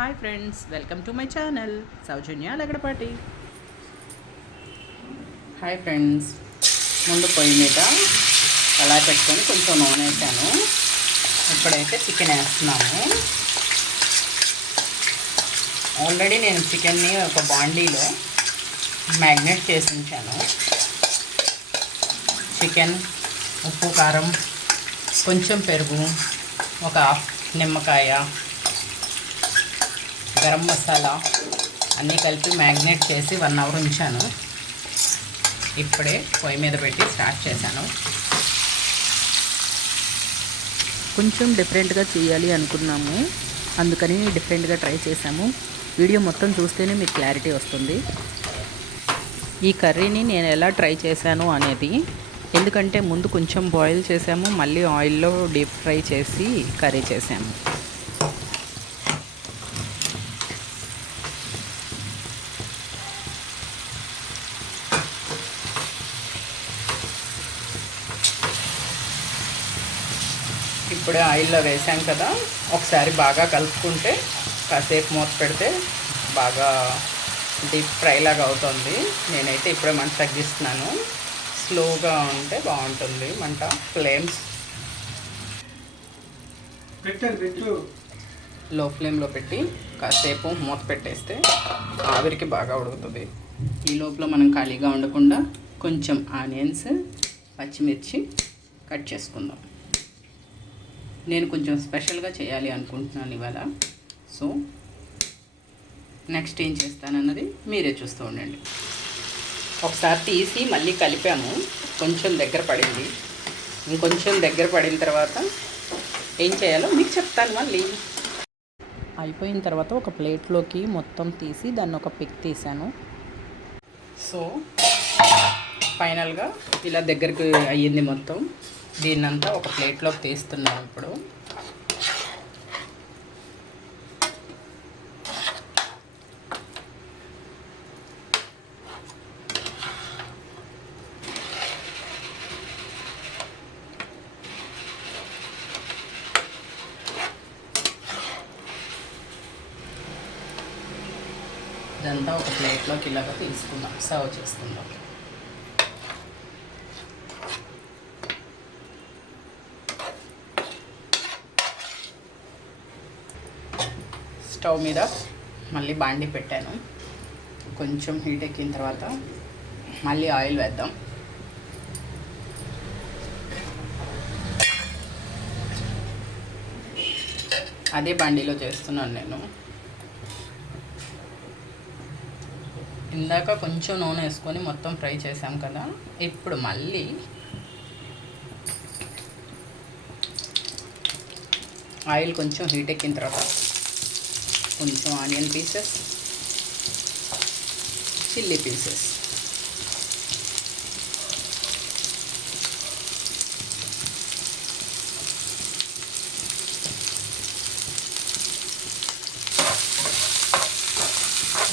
Hi friends, welcome to my channel Soujanya Lagadapati. Hi friends, ముందు పొయ్యి మీద కళాయి పెట్టుకొని కొంచెం నూనె వేసాను. ఇప్పుడైతే చికెన్ వేస్తున్నాము. ఆల్రెడీ నేను చికెన్ని ఒక బాండీలో మ్యాగ్నేట్ చేసి ఉంచాను. చికెన్, ఉప్పు, కారం, కొంచెం పెరుగు, ఒక హాఫ్ నిమ్మకాయ, గరం మసాలా అన్నీ కలిపి మ్యాగ్నేట్ చేసి 1 అవర్ ఉంచాను. ఇప్పుడే పొయ్యి మీద పెట్టి స్టార్ట్ చేశాను. కొంచెం డిఫరెంట్గా చేయాలి అనుకున్నాము, అందుకని డిఫరెంట్గా ట్రై చేశాము. వీడియో మొత్తం చూస్తేనే మీకు క్లారిటీ వస్తుంది. ఈ కర్రీని నేను ఎలా ట్రై చేశాను అనేది, ఎందుకంటే ముందు కొంచెం బాయిల్ చేసాము, మళ్ళీ ఆయిల్లో డీప్ ఫ్రై చేసి కర్రీ చేసాము. ఇప్పుడే ఆయిల్లో వేసాం కదా, ఒకసారి బాగా కలుపుకుంటే కాసేపు మూత పెడితే బాగా డీప్ ఫ్రై లాగా అవుతుంది. నేనైతే ఇప్పుడే మంట తగ్గిస్తున్నాను. స్లోగా ఉంటే బాగుంటుంది మంట. ఫ్లేమ్స్ లో ఫ్లేమ్లో పెట్టి కాసేపు మూత పెట్టేస్తే ఆవిరికి బాగా ఉడుకుతుంది. ఈ లోపల మనం ఖాళీగా ఉండకుండా కొంచెం ఆనియన్స్, పచ్చిమిర్చి కట్ చేసుకుందాం. నేను కొంచెం స్పెషల్గా చేయాలి అనుకుంటున్నాను ఇవాళ. సో నెక్స్ట్ ఏం చేస్తానన్నది మీరే చూస్తూ ఉండండి. ఒకసారి తీసి మళ్ళీ కలిపాము, కొంచెం దగ్గర పడింది. ఇంకొంచెం దగ్గర పడిన తర్వాత ఏం చేయాలో మీకు చెప్తాను. మళ్ళీ అయిపోయిన తర్వాత ఒక ప్లేట్లోకి మొత్తం తీసి దాన్ని ఒక పిక్ తీసాను. సో ఫైనల్గా ఇలా దగ్గరికి అయ్యింది మొత్తం. దీన్నంతా ఒక ప్లేట్లోకి తీస్తున్నాను ఇప్పుడు. ఇదంతా ఒక ప్లేట్లోకి ఇలాగ తీసుకుందాం, సర్వ్ చేసుకుందాం. స్టవ్ మీద మళ్ళీ బాండి పెట్టాను. కొంచెం హీట్ ఎక్కిన తర్వాత మళ్ళీ ఆయిల్ వేద్దాం. అదే బాండీలో చేస్తున్నాను నేను. ఇందాక కొంచెం నూనె వేసుకొని మొత్తం ఫ్రై చేసాం కదా, ఇప్పుడు మళ్ళీ ఆయిల్ కొంచెం హీట్ ఎక్కిన తర్వాత కొంచెం ఆనియన్ పీసెస్, చిల్లీ పీసెస్,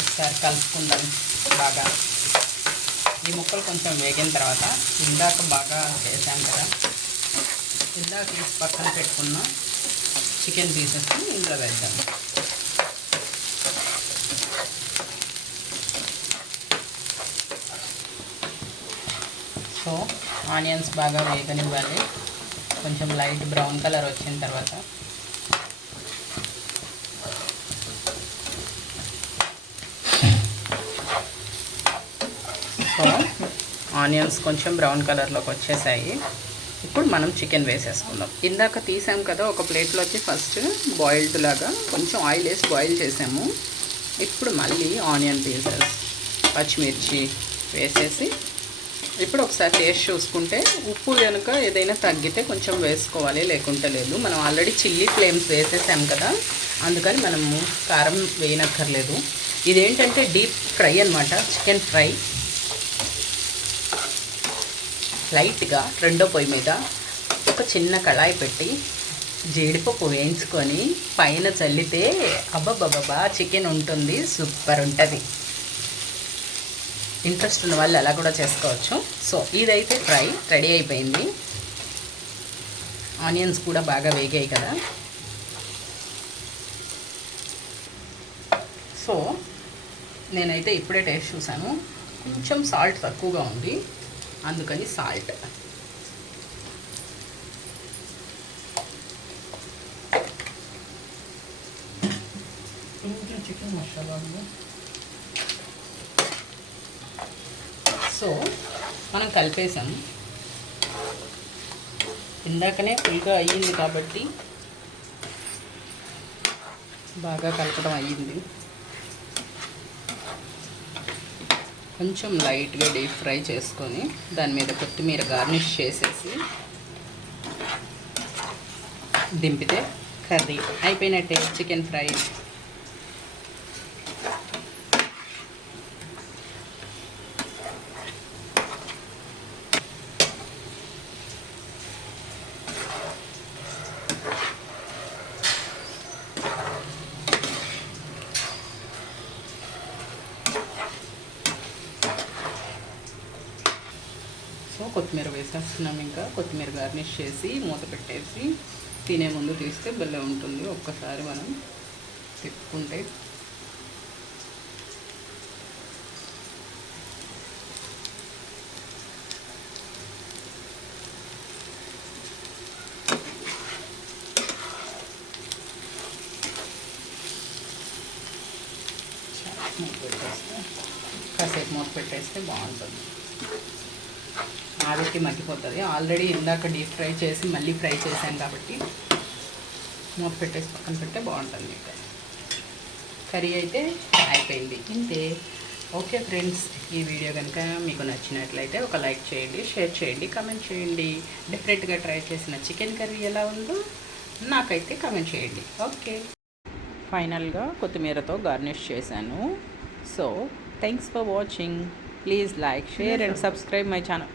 ఒకసారి కలుపుకుందాం బాగా. ఈ ముక్కలు కొంచెం వేగిన తర్వాత ఇందాక బాగా చేసాం కదా, ఇందాక తీసి పక్కన పెట్టుకున్న చికెన్ పీసెస్ని ఇందులో వేద్దాం. సో ఆనియన్స్ బాగా వేగనివ్వాలి. కొంచెం లైట్ బ్రౌన్ కలర్ వచ్చిన తర్వాత సో ఆనియన్స్ కొంచెం బ్రౌన్ కలర్లోకి వచ్చేసాయి. ఇప్పుడు మనం చికెన్ వేసేసుకుందాం. ఇందాక తీసాం కదా ఒక ప్లేట్లోకి, ఫస్ట్ బాయిల్డ్ లాగా కొంచెం ఆయిల్ వేసి బాయిల్ చేసాము. ఇప్పుడు మళ్ళీ ఆనియన్ పీసెస్, పచ్చిమిర్చి వేసేసి ఇప్పుడు ఒకసారి టేస్ట్ చూసుకుంటే, ఉప్పు కనుక ఏదైనా తగ్గితే కొంచెం వేసుకోవాలి, లేకుంటే లేదు. మనం ఆల్రెడీ చిల్లీ ఫ్లేమ్స్ వేసేసాం కదా, అందుకని మనము కారం వేయనక్కర్లేదు. ఇదేంటంటే డీప్ ఫ్రై అనమాట, చికెన్ ఫ్రై. లైట్గా రెండో పొయ్యి మీద ఒక చిన్న కళాయి పెట్టి జీడిపప్పు వేయించుకొని పైన చల్లితే అబ్బబ్బబ్బా చికెన్ ఉంటుంది, సూపర్ ఉంటుంది. ఇంట్రెస్ట్ ఉన్న వాళ్ళు అలా కూడా చేసుకోవచ్చు. సో ఇదైతే ఫ్రై రెడీ అయిపోయింది. ఆనియన్స్ కూడా బాగా వేగాయి కదా. సో నేనైతే ఇప్పుడే టేస్ట్ చూసాను, కొంచెం సాల్ట్ తక్కువగా ఉంది, అందుకని సాల్ట్. కొంచెం చికెన్ మసాలా. సో మనం కలిపేసాం, ఇందాకనే ఫుల్గా అయ్యింది కాబట్టి బాగా కలపడం అయ్యింది. కొంచెం లైట్గా డీప్ ఫ్రై చేసుకొని దాని మీద కొత్తిమీర గార్నిష్ చేసేసి దింపితే కర్రీ అయిపోయినట్టే, చికెన్ ఫ్రై. సో కొత్తిమీర వేసేస్తున్నాం, ఇంకా కొత్తిమీర గార్నిష్ చేసి మూత పెట్టేసి తినే ముందు తీస్తే భలే ఉంటుంది. ఒక్కసారి మనం తిప్పుకుంటే కాసేపు మూత పెట్టేస్తే బాగుంటుంది. ఆవిరికి మగ్గిపోతుంది. ఆల్రెడీ ఇందాక డీప్ ఫ్రై చేసి మళ్ళీ ఫ్రై చేశాను కాబట్టి మూత పెట్టేసి పక్కన పెడితే బాగుంటుంది. కర్రీ అయితే అయిపోయింది, ఇంతే. ఓకే ఫ్రెండ్స్, ఈ వీడియో కనుక మీకు నచ్చినట్లయితే ఒక లైక్ చేయండి, షేర్ చేయండి, కమెంట్ చేయండి. డిఫరెంట్గా ట్రై చేసిన చికెన్ కర్రీ ఎలా ఉందో నాకైతే కమెంట్ చేయండి. ఓకే, ఫైనల్గా కొత్తిమీరతో గార్నిష్ చేశాను. So thanks for watching. Please like, share and subscribe my channel.